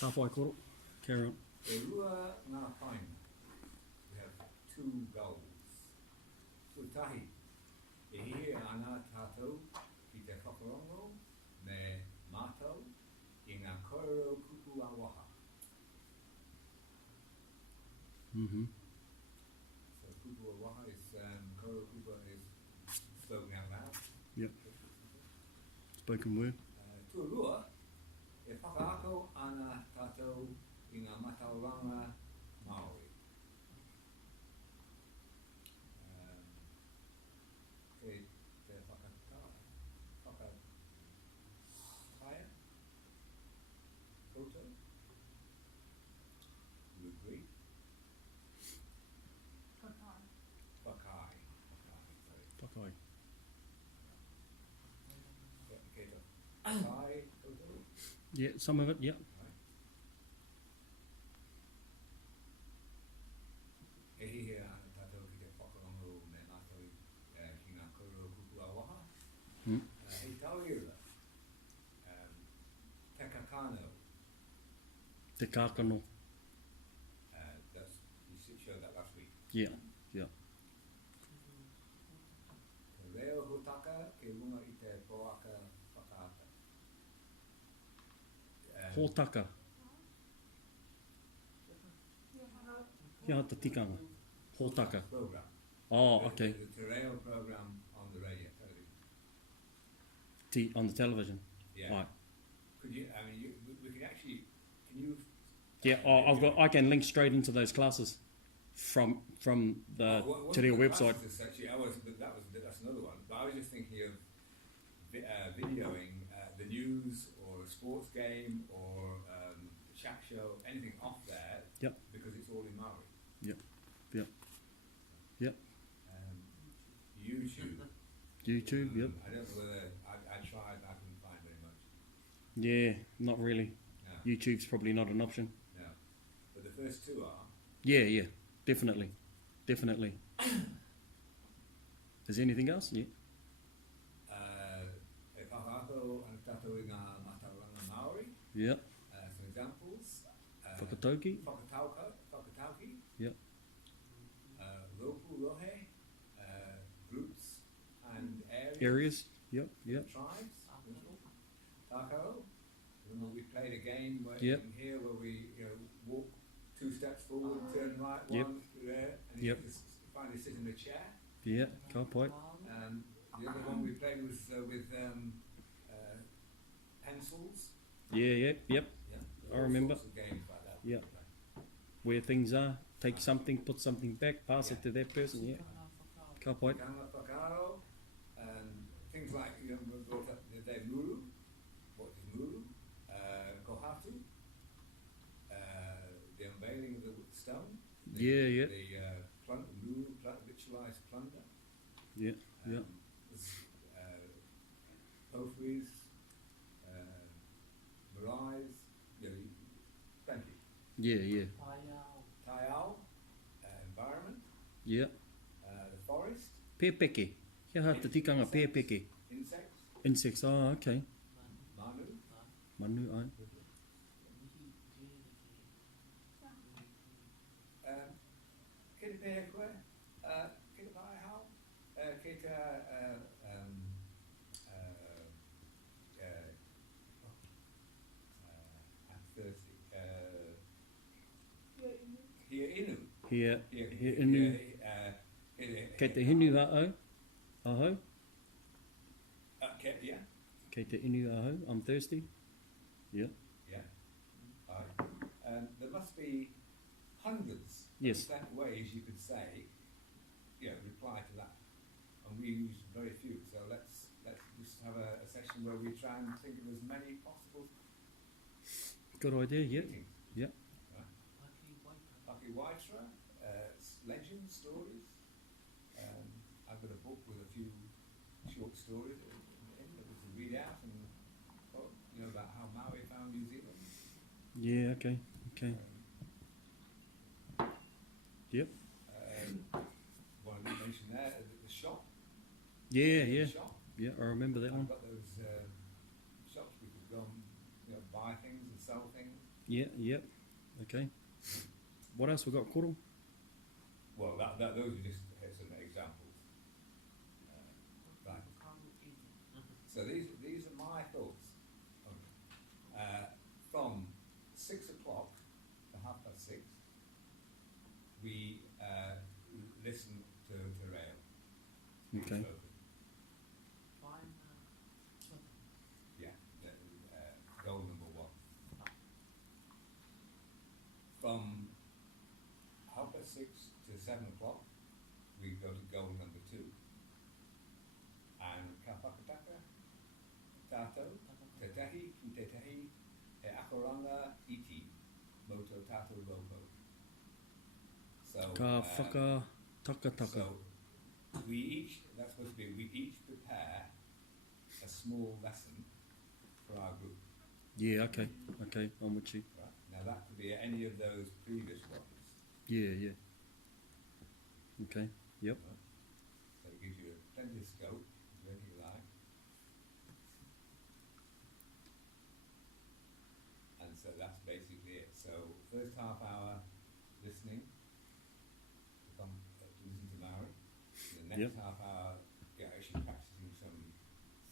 Ka whai koro. Carry on. E rua ngā paina. We have two goals. Tutahi, e hihe ana tātou ki te whakarongo me mātou I ngā kōrero kupu awaha. Mm-hmm. So kupu awaha is, kōrero kupu is spoken out loud. Yep. Spoken word. Tuarua, e whakaako ana tātou I ngā matauranga Māori. Kei te whakataia, koto, you agree? Whakai, sorry. Whakai. Kei te whakai, koto. Yeah, some of it, yep. E hihe ana tātou ki te whakarongo me mātou ki ngā kōrero kupu awaha. Hei tauira, te kakano. Te kākano. You showed that last week. Yeah, yeah. Te reo hutaka ke runga I te poaka whakaata. Hōtaka. Kia hata tikanga. Hōtaka. Program. Oh, okay. The Te Reo program on the radio, television. On the television. Yeah. Right. Could you, I mean, we could actually, can you... Yeah, I can link straight into those classes from the Te Reo website. That's another one. But I was just thinking of videoing the news or a sports game or a chat show, anything off there. Yep. Because it's all in Maori. Yep. Yep. Yep. YouTube, yep. I don't know whether I tried, I couldn't find very much. Yeah, not really. No. YouTube's probably not an option. No. But the first two are. Yeah, definitely. Definitely. Is there anything else? Yeah. E whakaako ana tātou I ngā matauranga Māori. Yep. Some examples. Whakatauki. Whakatauki. Yep. Ropu rohe. Groups and Areas. Yep. Tribes. Tākaro. Remember we played a game where Yep. in here where we walk 2 steps forward, turn right, Yep. one there, and Yep. you just finally sit in a chair. Yeah, ka pai. The other one we played was with pencils. Yeah, yep. Yeah. I remember. Sorts of games like that. Yeah. Where things are, take something, put something back, pass it to that person, yeah. Ka pai. Kanga whakaro, things like, we brought up the day muru. What is muru? Kohatu. The unveiling of the stone. Yeah. The muru, ritualized plunder. Yeah. Ofris, Marais, thank you. Yeah. Taiao, environment. Yeah. The forest. Pēpeke. Kia hata tikanga pēpeke. Insects. Insects, oh, okay. Manu, ai. Kei te pehe koe, kei te pae hao, kei te I'm thirsty. Hia inu. Hia inu. Kei te hinu ahau. Ahau. Yeah. Kei te inu ahau. I'm thirsty. Yeah. Yeah. There must be hundreds Yes. of different ways you could say, reply to that. And we use very few. So let's just have a session where we try and think of as many possible Good idea, yeah. things. Yeah. Paki Waitra, legends, stories. I've got a book with a few short stories in it that we can read out and about how Maui found New Zealand. Yeah, okay. Yep. One you mentioned there, the shop. Yeah. The shop. Yeah, I remember that I've one. got those shops we could go and buy things and sell things. Yeah, yep. Okay. What else we got, Koro? Well, those are just some examples. Right. So these are my thoughts. From 6 o'clock to 6:30, we listen to rail. Okay. Yeah, goal number 1. From 6:30 to 7 o'clock, we go to goal number 2. And ka whakataka, tātou, te tahi ki te tahi, e akoranga iti, moto tātou roko. So, Ka whaka taka taka. so that's supposed to be, we each prepare a small lesson for our group. Yeah, okay. Okay, I'm with you. Right? Now that could be any of those previous ones. Yeah, yeah. Okay, yep. Right? So it gives you plenty of scope, do anything you like. And so that's basically it. So first half hour listening, to listen to Maori. The next Yep. half hour, actually practicing some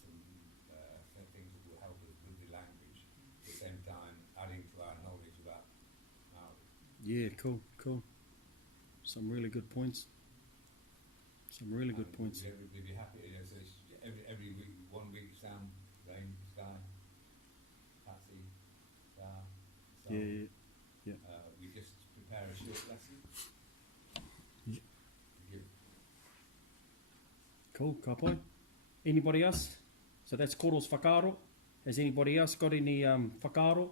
things that will help us with the language. At the same time, adding to our knowledge about Maori. Yeah, cool, cool. Some really good points. Some really good And points. We'd be happy, so it's every week, 1 week Sam, Rain, Sky, Patsy, Star, so Yeah, we just prepare a short lesson. Yeah. Give cool, ka pai. Anybody else? So that's Koro's whakaaro. Has anybody else got any whakaaro?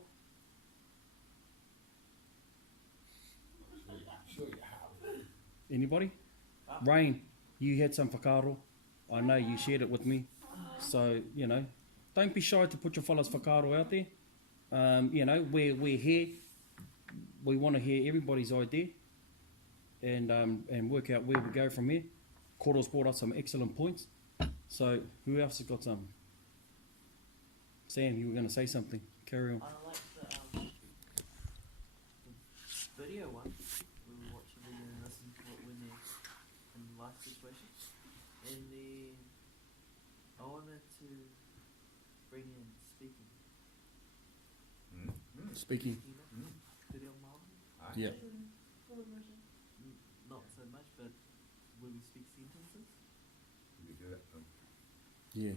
sure you have. Anybody? Rain, you had some whakaaro. I know you shared it with me. So, you know, don't be shy to put your fellas whakaaro out there. You know, we're here. We want to hear everybody's idea and work out where we go from here. Koro's brought us some excellent points. So, who else has got some? Sam, you were going to say something. Carry on. I like the video one. We will watch a video and listen to it when they're in life situations. And then I wanted to bring in speaking. Speaking. You know, video Maori. Yeah. Not so much, but will we speak sentences? We do it. Yeah.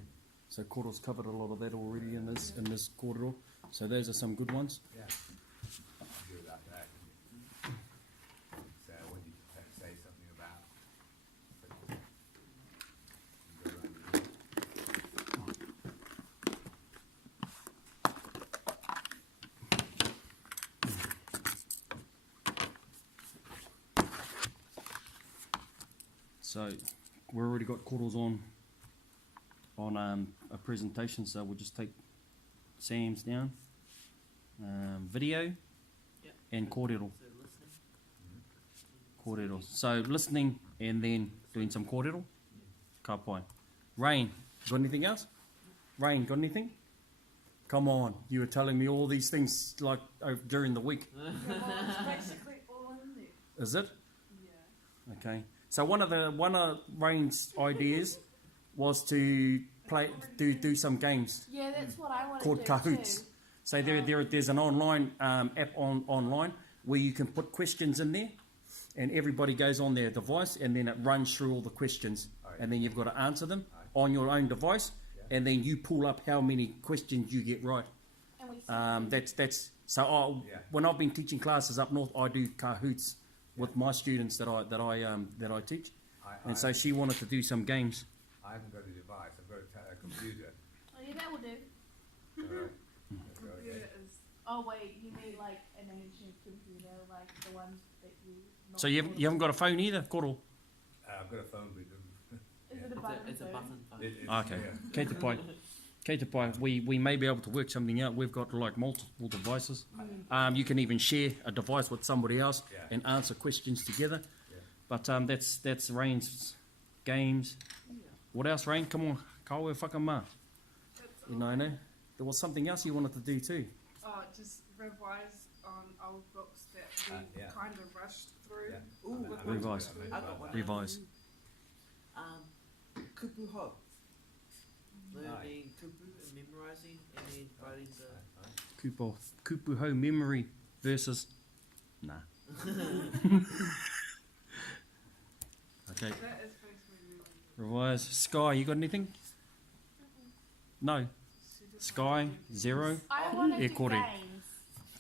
So Koro's covered a lot of that already in this kōrero. So those are some good ones. Yeah. I'll do that there. So when you say something about you go around the So we've already got kōreros on a presentation, so we'll just take Sam's down. Video Yeah. and kōrero. So listening. Kōrero. So listening and then doing some kōrero. Ka pai. Rain, got anything else? Rain, got anything? Come on, you were telling me all these things like during the week. Yeah, well, it's basically all in there. Is it? Yeah. Okay. So one of Rain's ideas was to do some games Yeah, that's what I want called to do Kahoots. too. So there's an online app online where you can put questions in there, and everybody goes on their device, and then it runs through all the questions, and then you've got to answer them on your own device, and then you pull up how many questions you get right. And we see That's so. When I've been teaching classes up north, I do Kahoots with my students that I teach, and so she wanted to do some games. I haven't got a device, I've got a computer. Oh, yeah, that will do. Alright. Let's go again. Oh, wait, you mean like an ancient computer, like the ones that you... not So you haven't got a phone either, Koro? I've got a phone with them. Is it a button It's a phone? button phone. Okay. Kei te pai. Kei te pai. We may be able to work something out. We've got like multiple devices. You can even share a device with somebody else and answer questions together. Yeah. But that's Rain's games. What else, Rain? Come on. Kawe whakamā. You know, no? There was something else you wanted to do too. Oh, just revise on old books that we Yeah. kind of rushed through. Yeah. Ooh, And with then- Revise. and then- I got one. Revise. Kupu ho. Learning Aye. kupu and memorizing and then writing the. Kupuho memory versus. Nah. Okay. That is basically really good. Revise. Sky, you got anything? No. She just Sky, wanted to do zero. I want to Yeah, do Corey. games.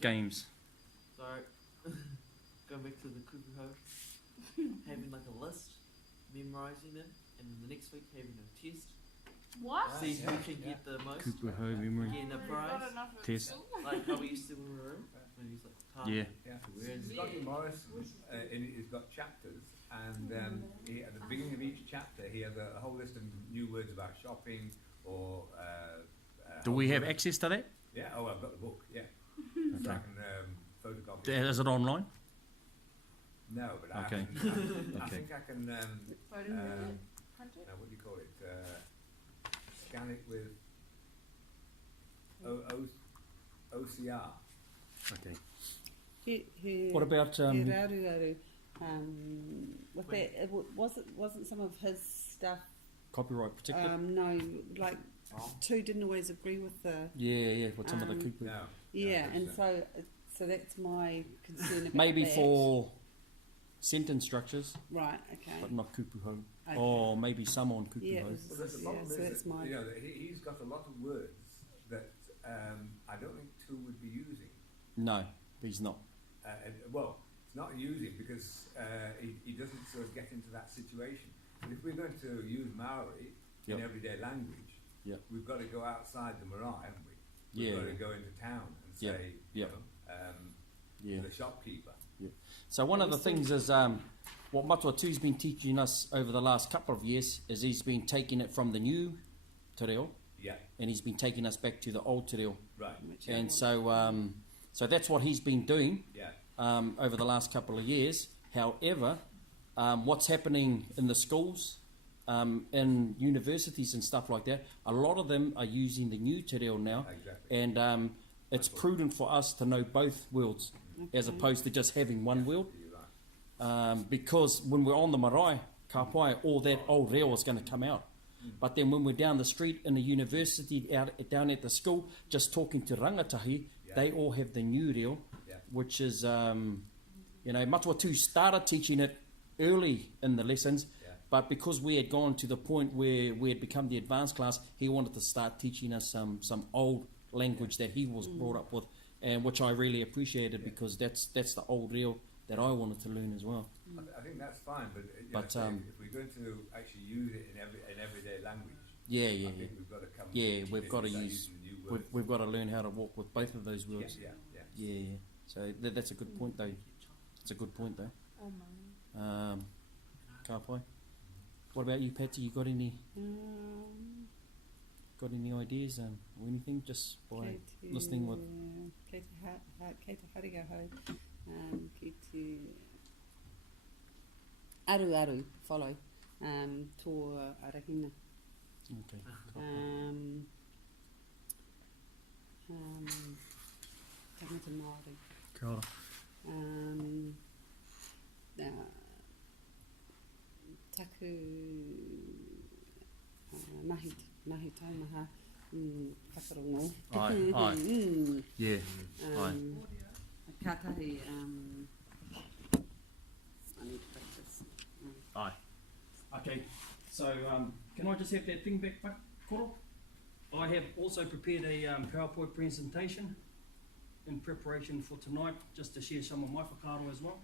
Games. Sorry. Going back to the kupu ho. Having like a list, memorizing it, and then the next week having a test. What? See Yeah, who can yeah. get the most. Kupuho memory. Getting a We've prize. got enough at Test. school. Like how we used to when we were in. When we used like target. Yeah. Yeah, Whereas- Scotty Morris, he's got chapters, and he, at the beginning of each chapter, he has a whole list of new words about shopping or. Do we have housework. access to that? Yeah. Oh, I've got the book. Yeah. So I Okay. can photocopy. it. Is it online? No, but I Okay. can. I Okay. think I can. Voting Um, with Hundred? What do you call it? Scan it with OCR. Okay. He What about he raru, with Wait. that, wasn't some of his stuff. copyright protected? No, like Oh. two didn't always agree with the. Yeah, with some of the um, kupu. No. Yeah, no, and it's, so that's my concern about Maybe that. for sentence structures, Right. Okay. but not kupuho. Okay. Or maybe some on kupuho. Yeah, it was- Well, the yeah, problem so is that's that, my. you know, that he's got a lot of words that I don't think two would be using. No, he's not. Well, it's not using because he doesn't sort of get into that situation. But if we're going to use Maori in Yep. everyday language, Yep. we've got to go outside the marae, haven't we? We've Yeah. got to go into town and Yep. say, Yep. to Yeah. the shopkeeper. So one of the we still- things is what Matua Tu's been teaching us over the last couple of years is he's been taking it from the new te reo Yeah, and he's been taking us back to the old te reo. right. which I And want. so that's what he's been doing Yeah, over the last couple of years. However, what's happening in the schools, in universities and stuff like that, a lot of them are using the new te reo now, exactly. and it's prudent for us to know both worlds as Okay. opposed to just having one world. You're right. Because when we're on the marae, ka pai, all that old reo is going to come out. But then when we're down the street in the university, down at the school, just talking to rangatahi, Yeah. they all have the new reo, Yeah. which is, Matua Tu started teaching it early in the lessons, Yeah. but because we had gone to the point where we had become the advanced class, he wanted to start teaching us some old language that he was brought up with, and which I really appreciated Yeah. because that's the old reo that I wanted to learn as well. I think that's fine, but, But, if we're going to actually use it in everyday language, Yeah, I yeah, yeah. think we've got to come. Yeah, we've got to start use- using the new words. We've got to learn how to walk with both of those Yeah, words. yeah, yeah. Yeah. So that's a good point, though. It's a good point, though. Oh my. Ka pai. What about you, Patsy? You got any ideas or anything just by listening with? Kei te hariga hau, ki te aru follow, tō arahina. Okay. Ka pai. Tangata Māori. Kia ora. Taku nahi taumaha whakarongo. Aye, aye. Yeah. Aye. Kātahi, I need to practice. Aye. Okay. So can I just have that thing back, Koro? I have also prepared a PowerPoint presentation in preparation for tonight, just to share some of my whakaaro as well.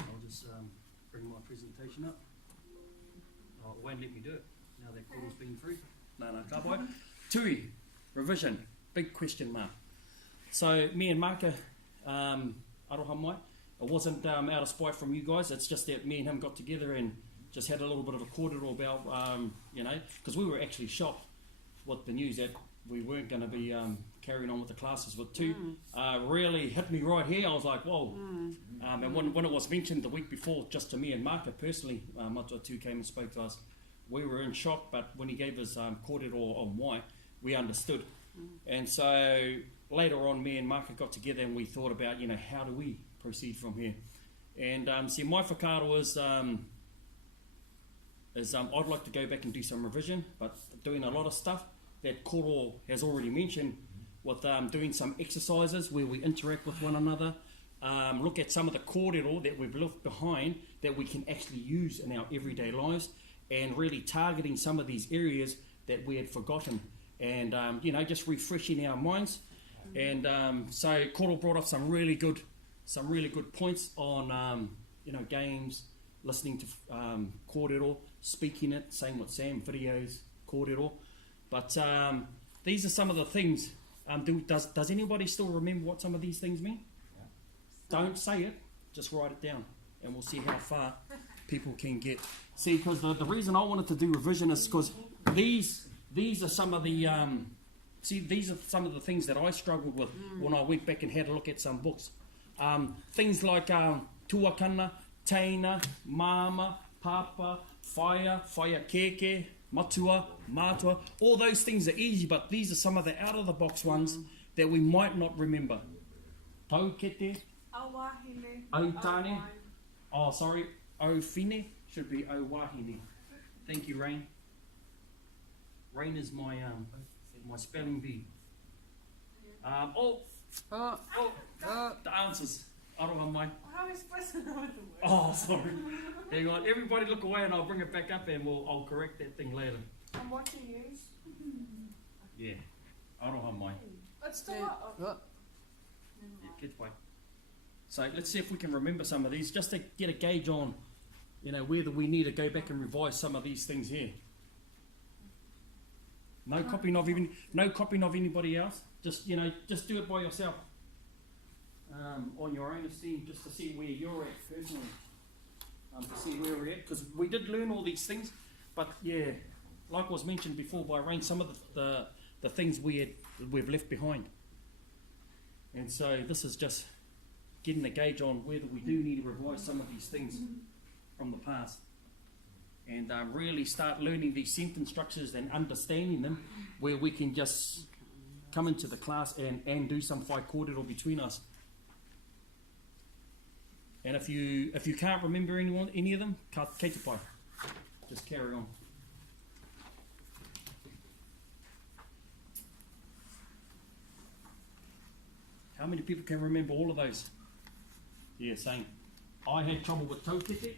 I'll just bring my presentation up. Oh, it won't let me do it now that Koro's been through. No, ka pai. Tui, revision, big question mark. So me and Marka, aroha mai, it wasn't out of spite from you guys, it's just that me and him got together and just had a little bit of a kōrero about, because we were actually shocked with the news that we weren't going to be carrying on with the classes with two. Really hit me right here. I was like, whoa. And when it was mentioned the week before, just to me and Marka personally, Matua Tu came and spoke to us. We were in shock, but when he gave us kōrero on why, we understood. And so later on, me and Mark got together and we thought about, how do we proceed from here? And see, my whakaaro is I'd like to go back and do some revision, but doing a lot of stuff that Koro has already mentioned, with doing some exercises where we interact with one another, look at some of the kōrero that we've left behind that we can actually use in our everyday lives, and really targeting some of these areas that we had forgotten, and just refreshing our minds. And so Koro brought up some really good points on games, listening to kōrero, speaking it, same with Sam, videos, kōrero. But these are some of the things. Does anybody still remember what some of these things mean? Yeah. Don't say it, just write it down, and we'll see how far people can get. See, because the reason I wanted to do revision is because these are some of the these are some of the things that I struggled with when I went back and had a look at some books. Things like tuakana, teina, mama, papa, whaia keke, matua, mātua. All those things are easy, but these are some of the out-of-the-box ones that we might not remember. Taukete, Awahine. Autane. Oh, sorry, Aufine should be Owahine. Thank you, Rain. Rain is my spelling bee. The answers. Aroha mai. How are we supposed to know the word? Oh, sorry. Hang on. Everybody look away and I'll bring it back up and I'll correct that thing later. I'm watching you. Yeah. Aroha mai. It's still up. Yeah, get away. So let's see if we can remember some of these, just to get a gauge on, whether we need to go back and revise some of these things here. No copying of anybody else. Just do it by yourself. On your own esteem, just to see where you're at personally, to see where we're at, because we did learn all these things, but yeah, like was mentioned before by Rain, some of the things we've left behind, and so this is just getting a gauge on whether we do need to revise some of these things from the past, and really start learning these sentence structures and understanding them, where we can just come into the class and do some whai kōrero between us. And if you can't remember any of them, kei te pai. Just carry on. How many people can remember all of those? Yeah, same. I had trouble with taukete.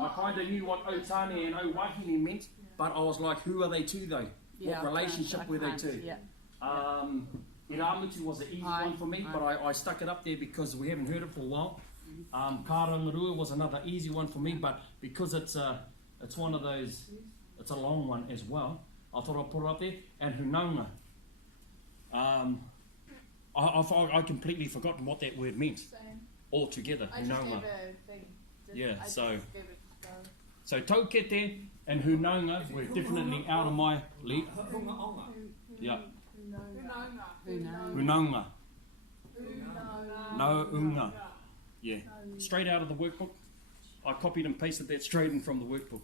I kind of knew what Otane and Owahine meant, but I was like, who are they to though? Yeah, what relationship were they to? Yeah. Iramutu was an easy one for me, but I stuck it up there because we haven't heard it for a while. Karangarua was another easy one for me, but because it's one of those, it's a long one as well, I thought I'd put it up there. And Hunanga. I completely forgotten what that word meant Same. altogether. I just Hunanga. gave a thing. Yeah, I so- just gave it a go. So taukete and Hunanga were definitely out of my league. Hunga onga. Yeah, Unanga. Hunanga. Unanga. No unga. Yeah, straight out of the workbook. I copied and pasted that straight in from the workbook.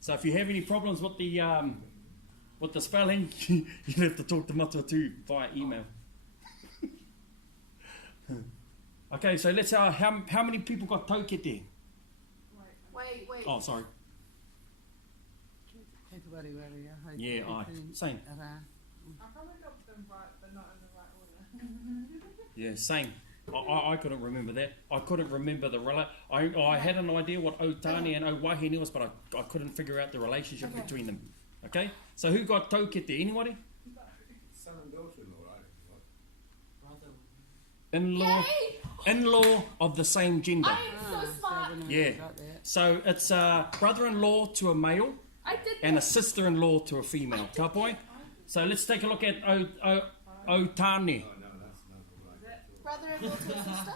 So if you have any problems with the spelling, you have to talk to Matua too via email. Okay, so let's how many people got taukete? Wait. Oh, sorry. Kei te wariwari, ahau te Yeah, aye. utu Same. rā. I probably got them right, but not in the right order. Yeah, same. I couldn't remember that. I couldn't remember I had an idea what Otane and Owahine was, but I couldn't figure out the relationship between them. Okay? So who got taukete? Anybody? Son and daughter-in-law, Brother. In-law of the same gender. I am so smart. Yeah. So it's a brother-in-law to a male I did and a that. sister-in-law to a female. Ka pai? So let's take a look at Otane. Oh, no, that's not right. Brother-in-law to a sister.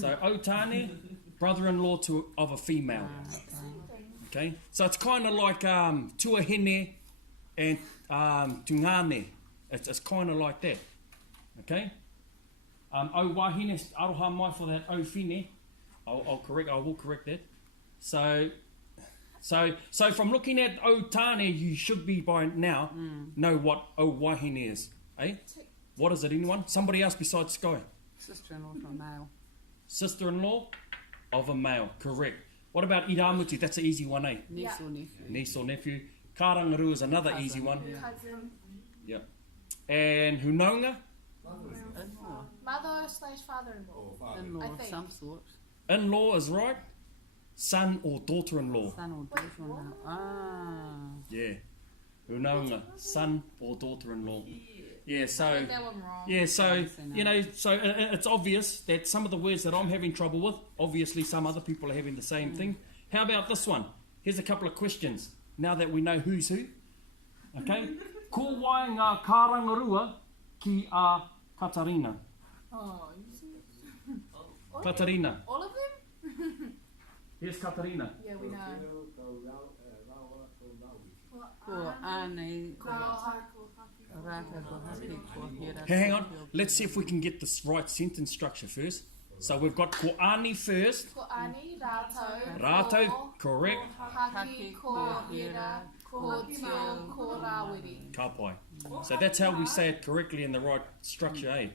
So Otane, brother-in-law of a female. Okay? So it's kind of like tuahine and tungane. It's kind of like that. Okay? Owahine, aroha mai for that Aufine. I will correct that. So So from looking at O Tane, you should be by now know what O Wahine is, eh? What is it, anyone? Somebody else besides Sky? Sister-in-law from male. Sister-in-law of a male, correct. What about Iramutu? That's an easy one, eh? Niece Yeah. or nephew. Niece or nephew. Karangaru is another Cousin, easy one. yeah. Cousin, Yep. And Hunonga, In-law. mother/father-in-law. Or father. In-law I of think. some sort. in-law is right. Son or daughter-in-law. Son or daughter-in-law. Ah. Yeah. Hunonga, son or daughter-in-law. Yeah, so... That one wrong. Yeah, so, Yes, I know. you know, so it's obvious that some of the words that I'm having trouble with, obviously some other people are having the same thing. How about this one? Here's a couple of questions, now that we know who's who. Okay? Ko wai ngā kārangarua ki a Katarina. Oh, you see? Katarina. All of them? Here's Katarina. Yeah, we know. Ko ane, ko Raha, rata, ko haki, ko hera. Hey, hang on. Let's see if we can get this right sentence structure first. So we've got ko ani first. ko ani, rātou. Rātou, ko correct. haki, ko hera, ko tio, ko rāwiri. Ka pai. So that's how we say it correctly in the right structure, eh?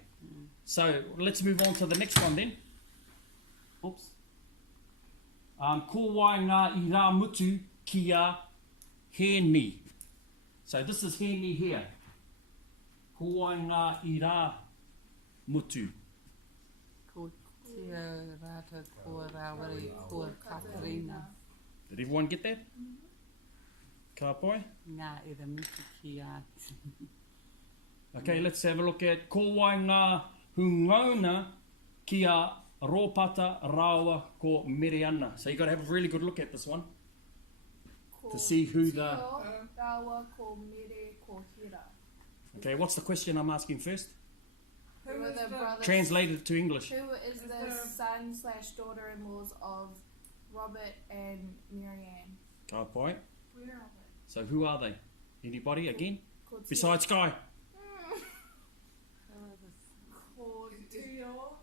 So let's move on to the next one then. Oops. Ko wai ngā I rā mutu ki a he ni. So this is he ni here. Ko wai ngā I rā mutu. Ko tio rata, ko rawari, ko Katarina. Did everyone get that? Ka pai. Ngā e ra miti ki a. Okay, let's have a look at ko wai ngā hungauna ki a rōpata rawa ko mere ana. So you got to have a really good look at this one Ko to see who the... tio, rawa, ko mere, ko hera. Okay, what's the question I'm asking first? Who Who are is the the brothers? Translated to English. Who is the son/daughter-in-laws of Robert and Marianne? Ka pai. Where are they? So who are they? Anybody again? Ko tio. Besides Sky. Ko tio,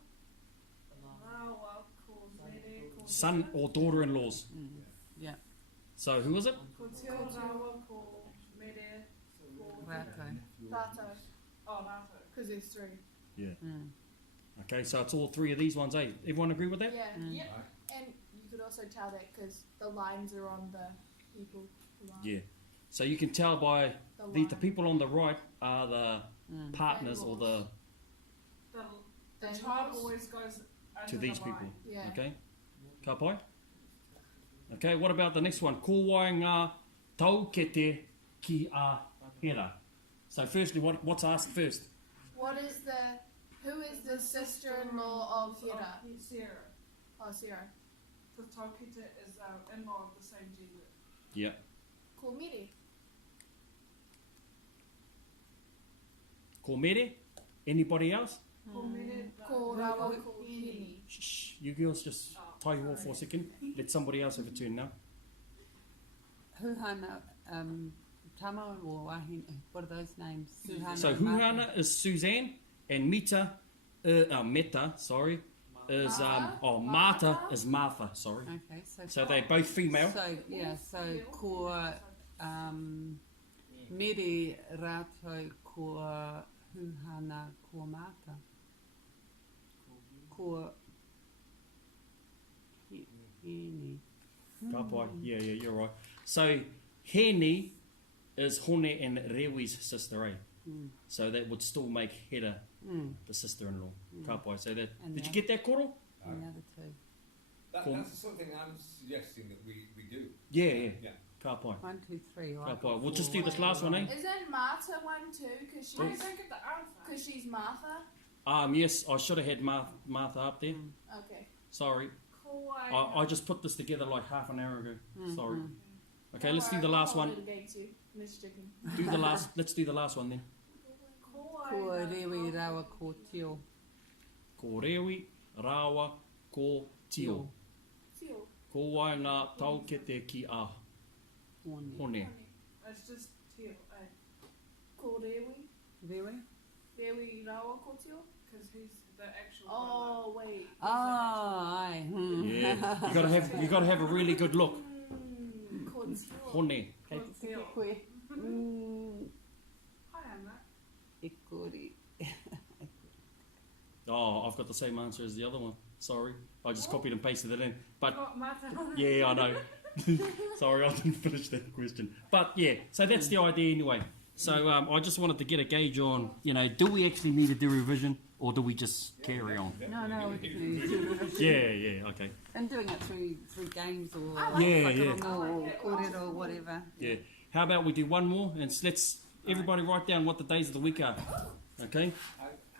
rawa, ko mere, ko Son or daughter-in-laws. Yeah, So who is it? Ko tio, rawa, ko mere, ko rata. Rātou. Oh, rātou. Because there's three. Mm. Okay, so it's all three of these ones, eh? Everyone agree with that? Yeah. Yep. And you could also tell that because the lines are on the people who are Yeah. So you can tell by the the line. people on the right are the Mm. partners or the The The child in-laws. always goes under to these the people. line. Yeah. Okay? Ka pai? Okay, what about the next one? Ko wai ngā taukete ki a hera. So firstly, what's asked first? Who is the sister-in-law of Hera? Sarah. Oh, Sarah. Because Taukita is in-law of the same gender. Yeah. Ko mere. Ko mere? Anybody else? Ko mere, Ko rawa, ko hini. Shh, you girls just tie you off for a second. Let somebody else have a turn now. Huhana, Tama or Wahine, what are those names? Huhana. So and Martha. Huhana is Suzanne, and Meta, Meta, sorry, is Martha is Martha. Sorry. Okay, So they're both female. So yeah, so ko mere rato ko Huhana ko Martha. Ko Hini. Ka pai. Yeah, you're right. So Heni is Hone and Rewi's sister, eh? Mm. So that would still make Hera Mm. the sister-in-law. Ka pai. So that And did you that- get that, Koro? And the other two. That's something I'm suggesting that we do. Yeah. Yeah. Ka pai. 1, 2, 3. Ka pai. We'll just do this last one, eh? Isn't Martha one too? Because I she's, don't get the answer. 'cause she's Martha. Yes, I should have had Martha up there. Okay. Sorry. Kauai. I just put this together like half an hour ago. Mm, Sorry. mm. Okay, let's do the last I'll one. hold it against you, Miss Chicken. Let's do the last one then. Kauai. Ko rewi rawa ko tio. Ko rewi, rawa, ko tio. Tio. Ko wai ngā taukete ki a Hone. hone. It's just teal, eh? Ko rewi. Rewi? Rewi rawa ko tio. Because he's the actual brother. Oh, wait. Oh, aye. Hmm. Yeah, you gotta have a really good look. Ko means. Hone. Kei te tiki koe. Hi, Anna. E kore. Oh, I've got the same answer as the other one. Sorry. I just copied and pasted it in. But Got Marta. yeah, I know. Sorry, I didn't finish that question. But yeah, so that's the idea anyway. So I just wanted to get a gauge on, you know, do we actually need to do revision or do we just carry on? No, we definitely need to revision. Yeah, okay. And doing it through games or Yeah, or kōrero or whatever. Yeah. How about we do one more and let's everybody write down what the days of the week are. Okay?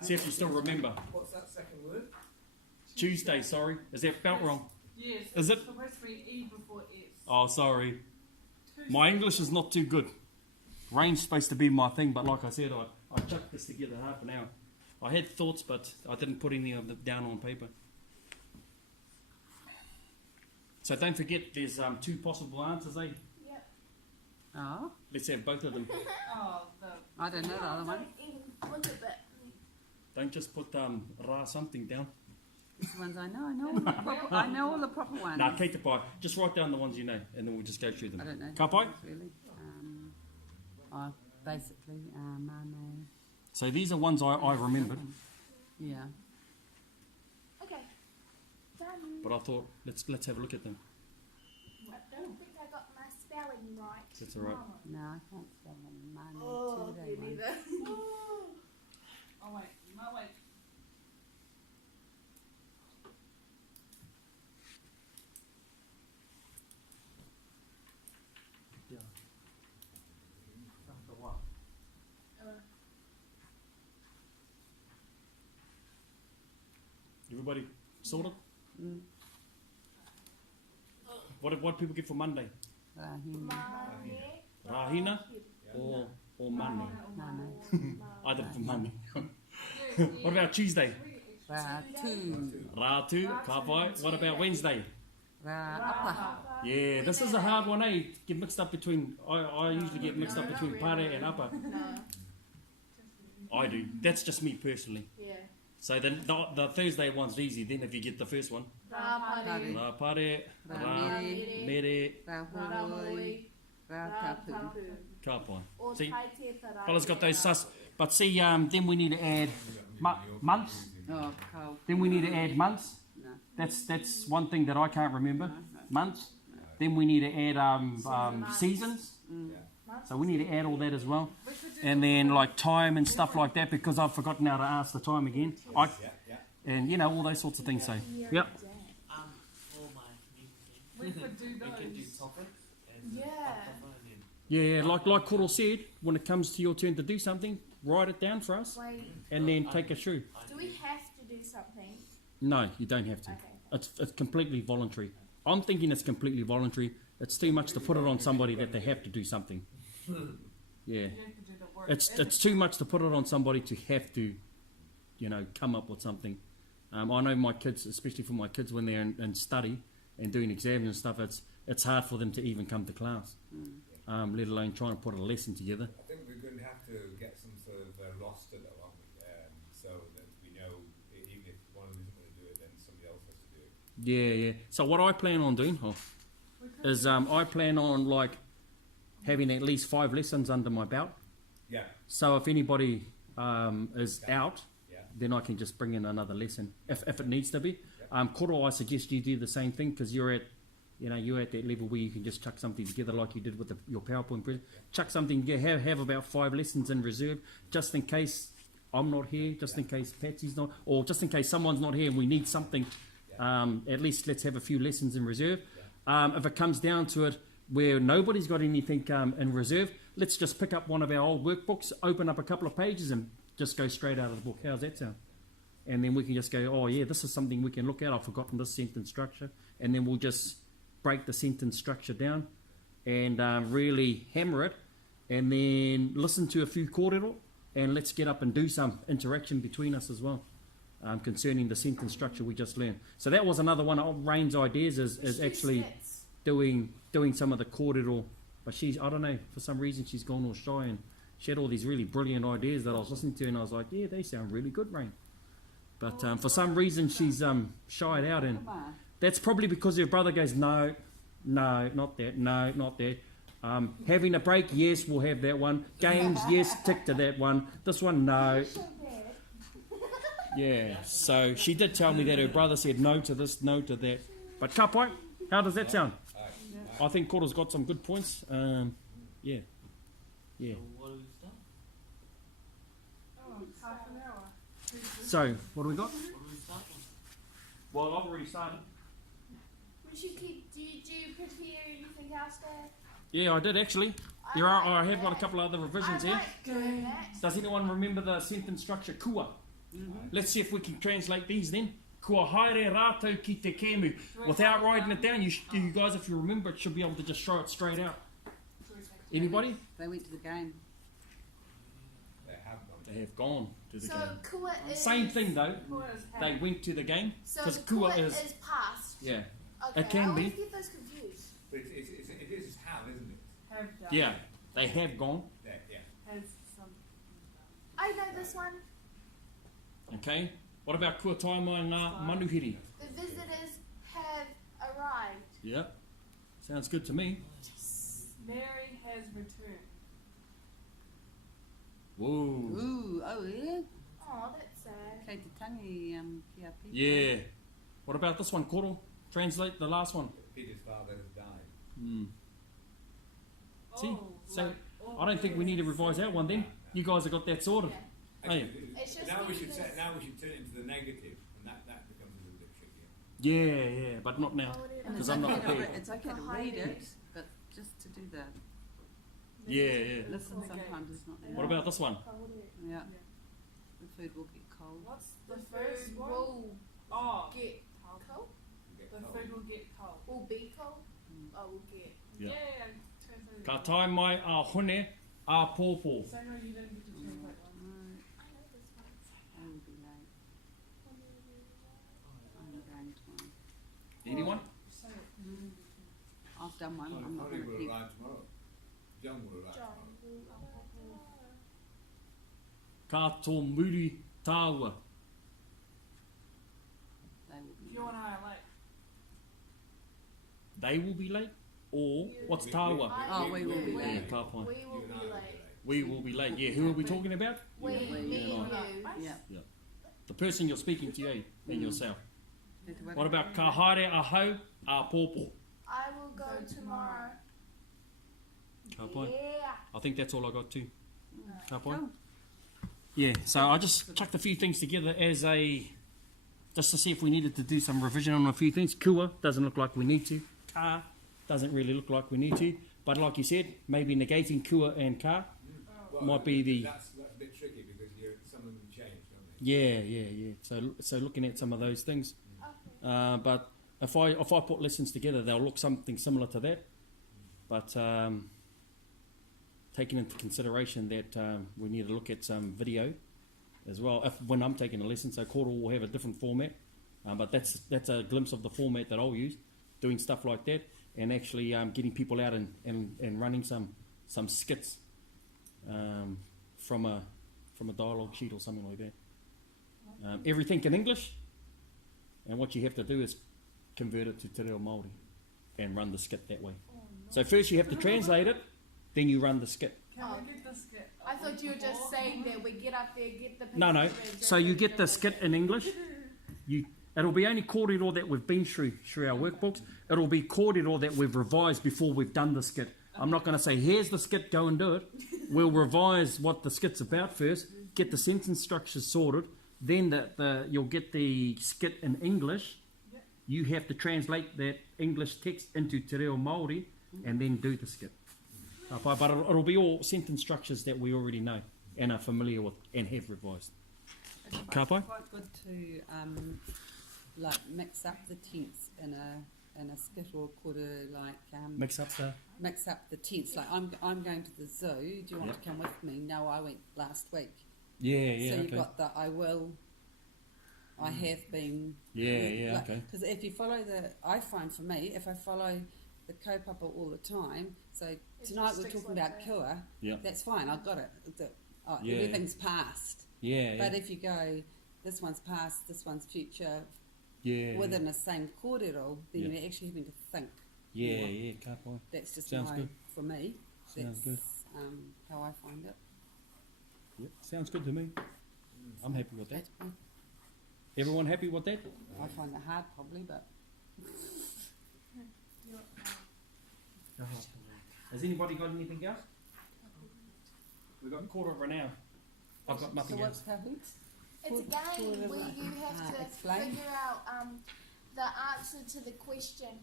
See if you still remember. What's that second word? Tuesday, sorry. Is that spelt wrong? Yes. Is it? It's supposed to be E before S. Oh, sorry. My English is not too good. Rain's supposed to be my thing, but like I said, I chucked this together half an hour. I had thoughts, but I didn't put any of them down on paper. So don't forget, there's two possible answers, eh? Yep. Oh, Let's have both of them. Oh, the I don't know the other one. Don't even look at that. Don't just put ra something down. These ones I know. I know all the proper ones. Nah, Kate Pai. Just write down the ones you know, and then we'll just go through them. I don't know. Ka pai? Really. Basically, Mane. So these are ones I remembered, Yeah. Okay. Done. but I thought let's have a look at them. I don't think I got my spelling right. That's all right. No, I can't spell them. Mane. Oh, Tuesday you one. neither. oh wait, no wait. Everybody sorted? Mm. What do people get for Monday? Rahim. Rahina or Monday? Mane. Either for Monday. What about Tuesday? Ratu. Ratu, ka pai. What about Wednesday? Apa. Yeah, this is a hard one, eh? Get mixed up between. I usually get mixed up between pare and apa. No. I do. That's just me personally. Yeah. So then the Thursday one's easy. Then if you get the first one, Rapari. ra pare, ra mere, Rahoroi. Ratapu. ka pai. Or See, Taite Wharae. fella's got those sus. But see, then we need to add months. Oh, kau. Then we need to add months. No. That's one thing that I can't remember. Months. Then we need to add seasons. So we need to add all that as well. And then like time and stuff like that because I've forgotten how to ask the time again. And you know all those sorts of things. So yep. For my meeting, We could do we can do those. topics and Yeah. Yeah, like Coral said, when it comes to your turn to do something, write it down for us Wait, and then take us through. do we have to do something? No, you don't have to. Okay. It's completely voluntary. I'm thinking it's completely voluntary. It's too much to put it on somebody that they have to do something. Yeah. You have to do the work. It's too much to put it on somebody to have to, you know, come up with something. I know my kids, especially for my kids when they're in study and doing exams and stuff, it's hard for them to even come to class, let alone trying to put a lesson together. I think we're going to have to get some sort of roster though, aren't we? So that we know even if one of them isn't going to do it, then somebody else has to do it. Yeah. So what I plan on doing is I plan on like having at least 5 lessons under my belt. Yeah. So if anybody is out, Yeah. then I can just bring in another lesson if it needs to be. Koro, I suggest you do the same thing because you're at that level where you can just chuck something together like you did with your PowerPoint present. Chuck something, have about 5 lessons in reserve just in case I'm not here, just in case Patsy's not, or just in case someone's not here and we need something. At least let's have a few lessons in reserve. If it comes down to it where nobody's got anything in reserve, let's just pick up one of our old workbooks, open up a couple of pages and just go straight out of the book. How's that sound? And then we can just go, oh yeah, this is something we can look at. I've forgotten this sentence structure. And then we'll just break the sentence structure down and really hammer it. And then listen to a few kōrero and let's get up and do some interaction between us as well concerning the sentence structure we just learned. So that was another one of Rain's ideas is actually doing some of the kōrero. But I don't know, for some reason she's gone all shy and she had all these really brilliant ideas that I was listening to and I was like, yeah, they sound really good, Rain. But for some reason she's shied out, and that's probably because her brother goes, no, not that, no, not that. Having a break, yes, we'll have that one. Games, yes, tick to that one. This one, no. So bad. Yeah, so she did tell me that her brother said no to this, no to that. But ka pai, how does that sound? I think Kora's got some good points. Yeah. Yeah. So what do we start? Oh, half an hour. So, what do we got? What do we start on? Well, I've already started. We should keep. Do you prepare anything else, Dad? Yeah, I did actually. I have got a couple of other revisions I here. like doing that. Does anyone remember the sentence structure kua? Let's see if we can translate these then. Kua haere rātou ki te kēmu. Without writing it down, you guys, if you remember, it should be able to just show it straight out. Anybody? They went to the game. They have gone. They have gone to the So game. kua is Same thing though. What is They went to the game. So Because the kua kua is. is past. Yeah. Okay, It can I always be. get those confused. But it is how, isn't it? have done? Yeah. They have gone. That, yeah. Has some. I know this one. Okay. What about kua taimai ngā manuhiri? The visitors have arrived. Yeah. Sounds good to me. Mary has returned. Whoa. Ooh, oh yeah. Oh, that's sad. Kei te tangi kia pika. Yeah. What about this one, Koro? Translate the last one. Peter's father has died. See? Oh, So, like, oh, I don't think we need to revise that one then. You guys have got that sorted. Yeah. Hey. It's just now we getting should say, this- now we should turn it into the negative, and that becomes a little bit trickier. Yeah, but not now. Oh, it is. And 'Cause it's I'm not okay to prepared. re- It's okay to read it, but just to do that. Yeah. Listen sometimes is not What about this one? Yeah. The food will get cold. What's The the first first one? will Oh, get cold. You get the cold. food will get cold. Will be cold. Oh, will get. Yeah. Translate it. Ka tai mai a hone a pōpō. So no, you didn't get to translate one. No, I know this one. I will be late. I'm going tomorrow. Anyone? Say it. I've done one. I'm not Holly going to will keep. arrive tomorrow. John will arrive John. tomorrow. Ka tō muri tāua. They will If be you late. and I are late. They will be late? Or what's tāua? Oh, we will be Yeah, late. ka pai. We You will and be I will late. We will be late. Yeah, who are we talking about? We, Yeah, me we, and you you. and Yeah. The person you're speaking to, you and yourself. What What about ka haere a hau a pōpō? I will go tomorrow. Ka pai. Yeah. I think that's all I got too. Ka pai. Cool. Yeah, so I just chucked a few things together as a just to see if we needed to do some revision on a few things. Kua doesn't look like we need to. Ka doesn't really look like we need to. But like you said, maybe negating kua and ka. Well, Might be the- That's a bit tricky because some of them change, don't they? Yeah. So looking at some of those things. Okay. But if I put lessons together, they'll look something similar to that. But taking into consideration that we need to look at some video as well. When I'm taking a lesson, so Koro will have a different format. But that's a glimpse of the format that I'll use, doing stuff like that, and actually getting people out and running some skits from a dialogue sheet or something like that. Everything in English, and what you have to do is convert it to Te Reo Māori and run the skit that way. So first you have to translate it, then you run the skit. Can we get this get? I thought you were just saying that we get up there, get the. No. picture, So you get the skit in English. It'll be only kōrero that we've been through our workbooks. It'll be kōrero that we've revised before we've done the skit. I'm not going to say, here's the skit, go and do it. We'll revise what the skit's about first, get the sentence structure sorted, then you'll get the skit in English. Yep. You have to translate that English text into Te Reo Māori and then do the skit. But it'll be all sentence structures that we already know and are familiar with and have revised. It's Ka pai? quite good to like mix up the tense in a skit or kore, like Mix up the... mix up the tense. Like I'm going to the zoo. Do you want Yep. to come with me? No, I went last week. Yeah, so you've okay. got the I will. I have been. Yeah, okay. Because if you follow I find for me, if I follow the kaupapa all the time, so just tonight we're sticks talking like about that. kua, Yeah. that's fine, I've got it. Yeah. Everything's past. Yeah, But if you go, this one's past, this one's future, yeah. within the same kōrero, then Yeah. you're actually having to think. Yeah, ka pai. That's just Sounds my good. for me. Sounds That's how I find it. Yep, sounds good to me. I'm happy with that. That's- Everyone happy with that? I find it hard probably, but Has anybody got anything else? We've got a quarter of an hour. I've got so nothing what's else. Kahoot? It's a game where you have to explain. figure out the answer to the question.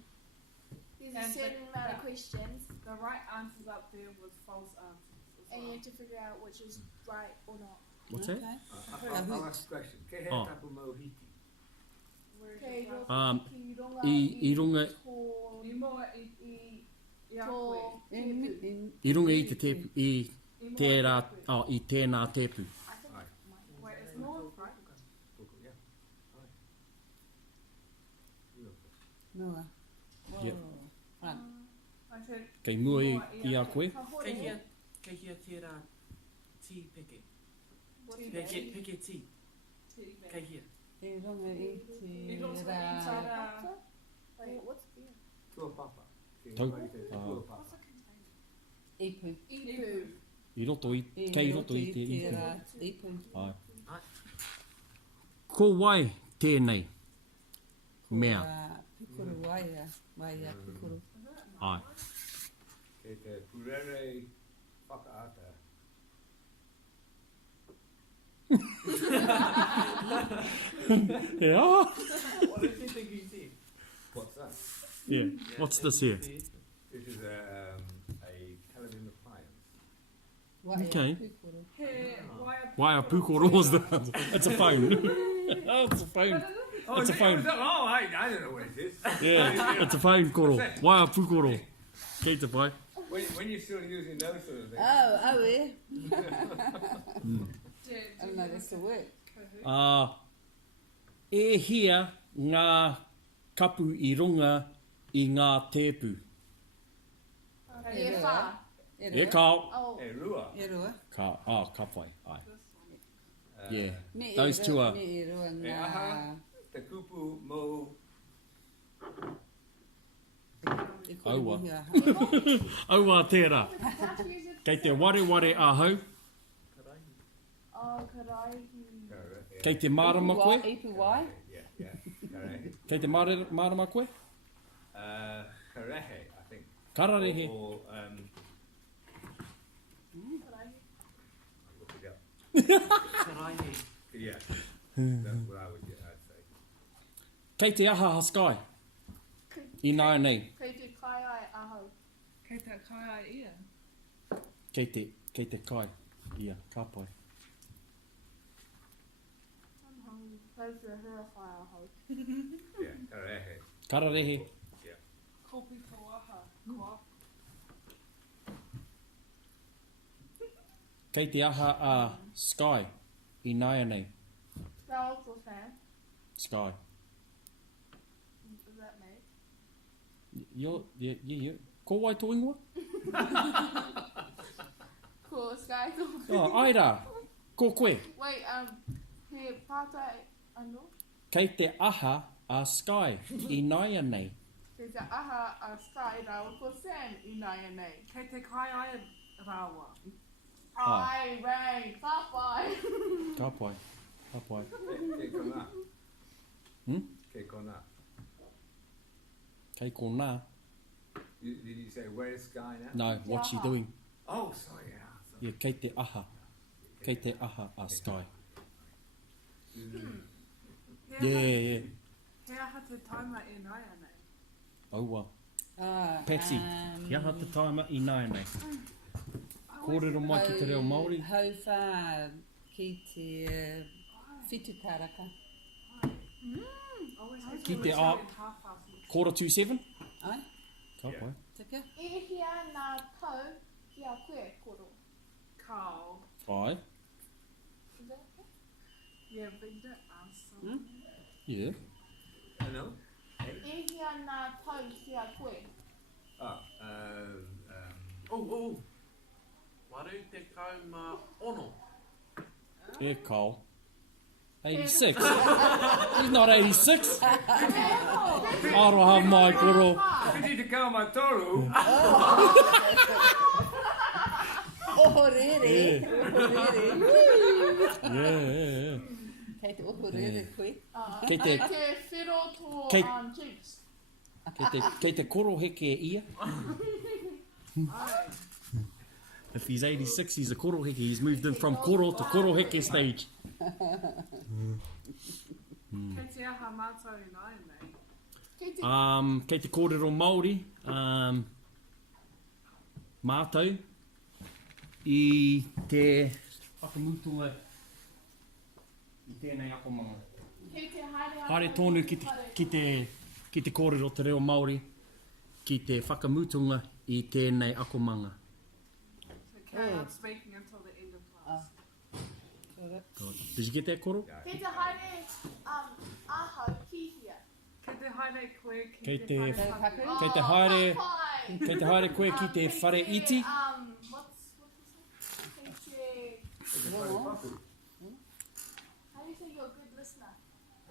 There's a And certain the- amount of the- questions, The right answers up there was false answers. As and you well. have to figure out which is right or not. What's Okay. that? I'll ask a question. Ke he Oh. tapu mau hiti? Where is Okay, it Um, ki runga I runga, tō- I mua i tō koe. In, tepu. in, I runga i te tepu, I mua tērā, i koe. oh, I tēnā tepu. I think Right. it might be. Wait, it's north, right? Puku, yeah. Ai. Beautiful. Mua. Yep. Whoa. Right. I said, Kei mua i a koe. Ka hore. Kei hia tērā tī peke. What's Tea it bag. Peke, peke tī. tea bag. Kei hia. E runga i I runga te i rā. te rā. Wait, what's beer? Tua papa. Ke Tau- mai te tua papa. What's a container? Ipu. Ipu. I roto i, E kei roto i te te ipu. rā. Ipu. Ai. Ai. Ko wai tēnei mea. Pukuru waia. Waia pukuru. Ai. Ke te purere whakaata. Yeah. What did you think he said? What's that? Yeah. What's this here? This is a television appliance. Waia Okay. pukuru. He Why a pukoro's the It's a phone. Oh, it's a phone. It's a phone. Oh, I don't know what it is. Yeah, it's a phone koro. Why a pukoro? Kei te pai. When you're still using those sort of things. Oh, e. Yeah, I don't know, that's the word. E hia ngā kapu i runga i ngā tepu. E whā. E kao. Oh, E rua. E rua. Ka whai. Ai. Yeah. Me Those e two rua, are- Me e rua E aha. ngā... Te kupu mo. E kore Aua. mihi aha. Aua tērā. how to use it? Kei te ware ahau. Karaihi. Oh, karaihi. Kei te marama koe. Ipu wai. Yeah. Karehe. Kei te marama koe. Karehe, I think. Kararehe. Or, Karaihi. look it up. Karaihi. Yeah. That's what I'd say. Kei te aha ha sky. I nāia nei. Kei te kai ai ahau. Kei te kai ai ia. Kei te kai. Ia, ka pai. I'm hungry. Kei te hea kai ahau. Yeah, karehe. Kararehe. Kopi koaha. Koa. Kei te aha a sky. I nāia nei. Spells or fan? Sky. Is that made? Yeah. Ko wai tō ingoa? Cool, sky. Oh, aira. Ko koe. Wait, he pātai anō? Kei te aha a sky. I nāia nei. Kei te aha a sky rau ko Sam I nāia nei. Kei te kai ai rawa. Ah. Ai, rain, whawhai. Ka pai. Ka pai. Ke kona. Hmm? Ke kona. Kei ko nā. Did you say where's Sky now? No, what's she aha. doing? Oh, sorry, yeah. Yeah, kei te aha. Kei te aha a sky. Yeah. He aha te taima e nai anei. Aua. Ah, Patsy. Kia ha te taima I nāia nei. Kōrero mai ki te reo Māori. Hau whā ki te whitu karaka. Always has Ki to te reach a- out in half-half. 427? Ai, Ka Yeah. pai. tika. E hia nā tau ki a koe koro. Kao. Ai. Is that okay? Yeah, big that answer. Hmm? Yeah. Hello? E hia nā tau ki a koe. Oh, Oh. Waru te kauma ono. E kao. 86. He's not 86. Aroha mai koro. Piti te kao mai toru. Oho rere. Yeah. Kei te oho rere koe. Kei te, Te whiro tō Kei- Jinx. kei te koro heke ia. If he's 86, he's a koro heke. He's moved in from koro to koro heke stage. Kei te aha mātou i nai, mei. Kei te Kei te kōrero Māori, mātou, i te whakamutunga i tēnei akomanga. Kei te haere Haere tonu ki te kōrero te reo Māori, ki te whakamutunga i tēnei akomanga. So carry on speaking until the end of class. God. Did you get that, koro? Kei te haere ahau kihia. Kei te haere koe, Kei te- haere Kei paku. paku. Kei te Oh, haere, kai. kei te haere koe ki te whare iti. What's this? Kei te... Rongo. How do you say you're a good listener?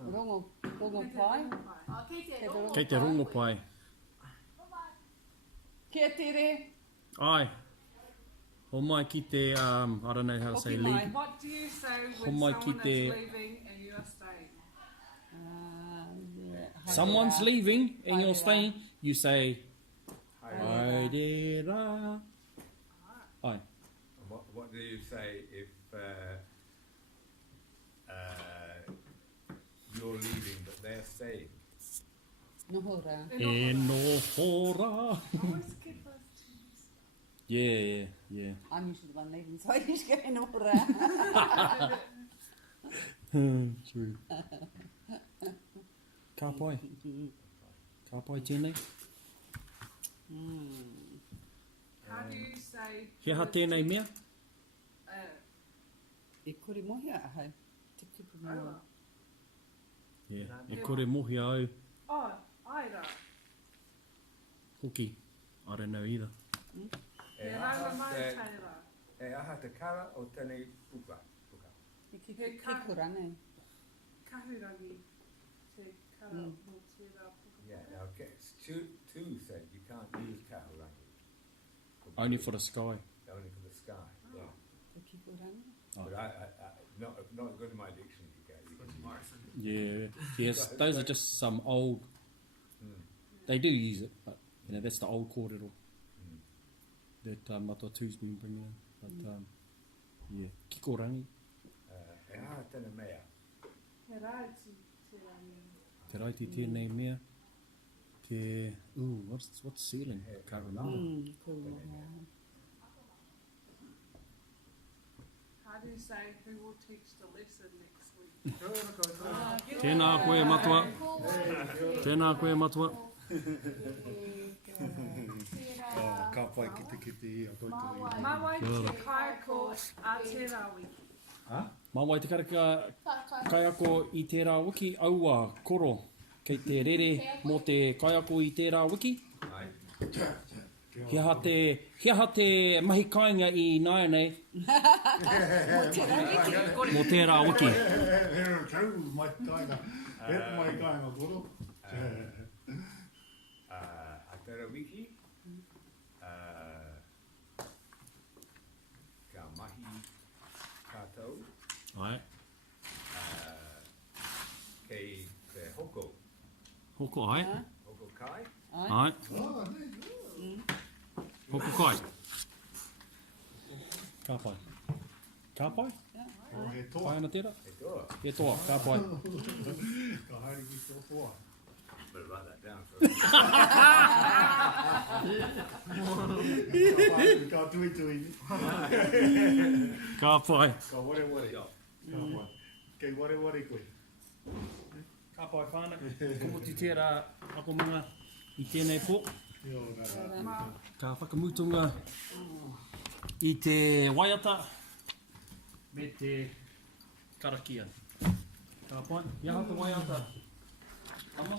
Rongo Kei te pai. rongo pai. Kei te Kei te rongo. Kei te rongo pai. Bye-bye. Kia tere. Ai. Ho mai ki te, I don't know how to say Hoki mai. leave. What do you say when Homai ki someone te- is leaving and you are staying? Someone's leaving and you're Haere staying, you say, Haere Haere Ai. What do you say if you're leaving but they're staying? Noho rā. E no hora. Always keep those two. Yeah. I'm usually the one leaving, so I just go noho rā. True. Ka pai. Ka pai tēnei. How do you say... He ha tēnei mea. E kore mohi a ahau. Te kupu Oh, mua. Yeah. E kore mohi au. oh, aira. Hoki. I don't know either. E ranga mai teira. E aha te kara o tēnei puka. He ki He ki ka- korane. Kahurangi. Te kara Mm. mo te rā puka. Yeah, okay. Two said you can't use kahurangi. Only for the sky. Only for the sky. Yeah. Te ki korane. But not good in my dictionary. You can use it. Yeah. Yes. Those are just some old. They do use it, but you know that's the old kōrero that Matatu's been bringing in. But yeah. Kikorangi. E aha tēnei mea. He rāti te rangi. Te raiti tēnei mea. Te... Ooh, what's sealing? He Can't remember. Cool. How do you say who will teach the lesson next week? Tēnā koe matua. Tēnā koe matua. Ka pai ki te ia koutou i. Mawai te kai ko a te rawi. Mā wai te karaka kai ako i tērā wiki aua koro. Kei te rere mō te kai ako i tērā wiki. Ai. Kia ha te mahi kāinga i nāianei mō tērā wiki. He tau mai kāinga. He mai kāinga koro. Aterawiki. Ka mahi kātou. Ai, Kei te hoko. hoko ai. Hoko kai. Ai, Ah, nei. hoko kai. Ka pai. Ka pai? O he toa. Kai ana tērā? E toa. E toa, ka pai. Ka haere ki tō toa. Better write that down. Ka tui tui. Ka pai. Ka ware ware. Ka pai. Kei ware ware koe. Ka pai whānau. Komoti tērā ako mga i tēnei pō. Yo, nā. Ka whakamutunga i te waiata me te karakia. Ka pai. Ia ha te waiata. Ama.